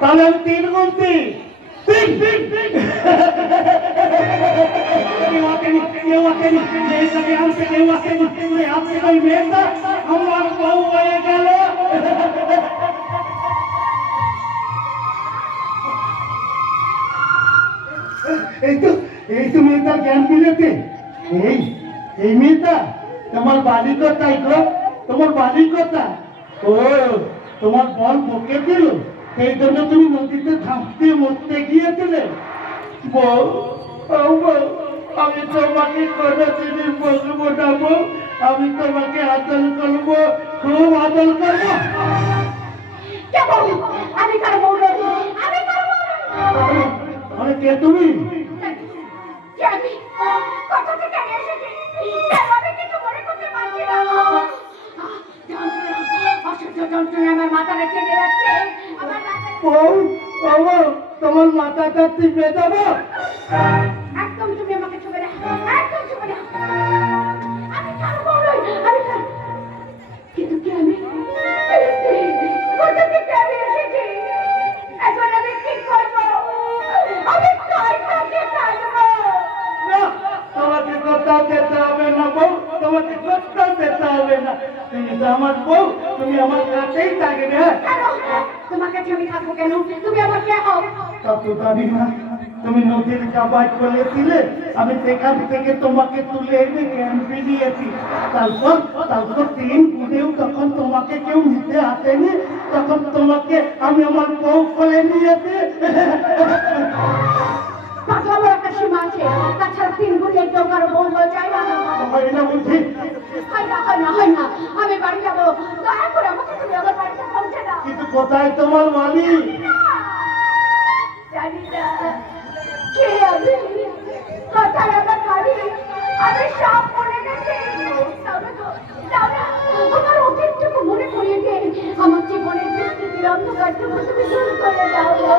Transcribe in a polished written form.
তাহলে আমি 3 গুনতি। তিন তিন তিন কেউ আসেনি, কেউ আসেনি, এই সবে আমসে কেউ আসেনি, আপনি ওই মেয়েটা আমার বউ হয়ে গেল। এই তো মেয়েটা জ্ঞান দিলেতে। এই এই মেয়েটা তোমার বাড়ি কোথায় গো? তোমার বাড়ি কোথায়? ও তোমার বল বকে দিল, সেই জন্য তুমি নদীতে ঝাঁপতে মরতে গিয়েছিলে। বউ, ও বউ, আমি তোমাকে কোনো জিনিস বলবো না বউ, আমি তোমাকে আদর করবো, খুব আদর করবো। আমি কার বউ নই, আমি কার বউ নই। আরে কে তুমি? আমি কোথা থেকে এসেছি আমি কিছু মনে করতে পারছি না। অসহ্য যন্ত্রণা আমার মাথাটা চেপে যাচ্ছে, আমার মাথা। বউ, বাবা, তোমার মাথাটা টিপে দেবো? একদম তুমি আমাকে ছুঁবে না, একদম ছুঁবে না। আমি কার বউ নই, আমি কার। কিন্তু কি আমি কোথা থেকে আমি এসেছি? এখন আমি কি করবো? আমি কার কাছে থাকবো? না, তোমাকে কোথাও যেতে হবে না বউ, তোমাকে কোথাও যেতে হবে না। তুমি তো আমার বউ, তুমি আমার কাছেই থাকবে। কেন? তোমার কাছে আমি থাকবো কেন? তুমি আমার কে হও? তত জানি না, তুমি নদীর কাবায় ফেলেছিলে, আমি সেখান থেকে তোমাকে তুলে এনে ক্যাম্পে নিয়েছি। তারপর 3 গুণেও তখন তোমাকে কেউ নিতে আসেনি, তখন তোমাকে আমি আমার বউ কোলে নিয়েছি। পাগলামোর একটা সীমা আছে, তাছাড়া 3 গুণে কেউ কারো বউ হয়ে যায় না। হয় না বুঝি? হয় না, হয় না, হয় না। আমি বাড়ি যাবো, দয়া করে আমাকে তুমি আমার বাড়িতে পৌঁছে দাও। কিন্তু কোথায় তোমার বাড়ি? জানি না কে আমি, কোথায় আমার বাড়ি, আমি সব মনে গেছি। দাও না গো, দাও না, আমার অতীতটুকু মনে করিয়ে দিয়ে আমার জীবনের বিস্তৃতির অন্ধকারটুকু তুমি দূর করে দাও গো।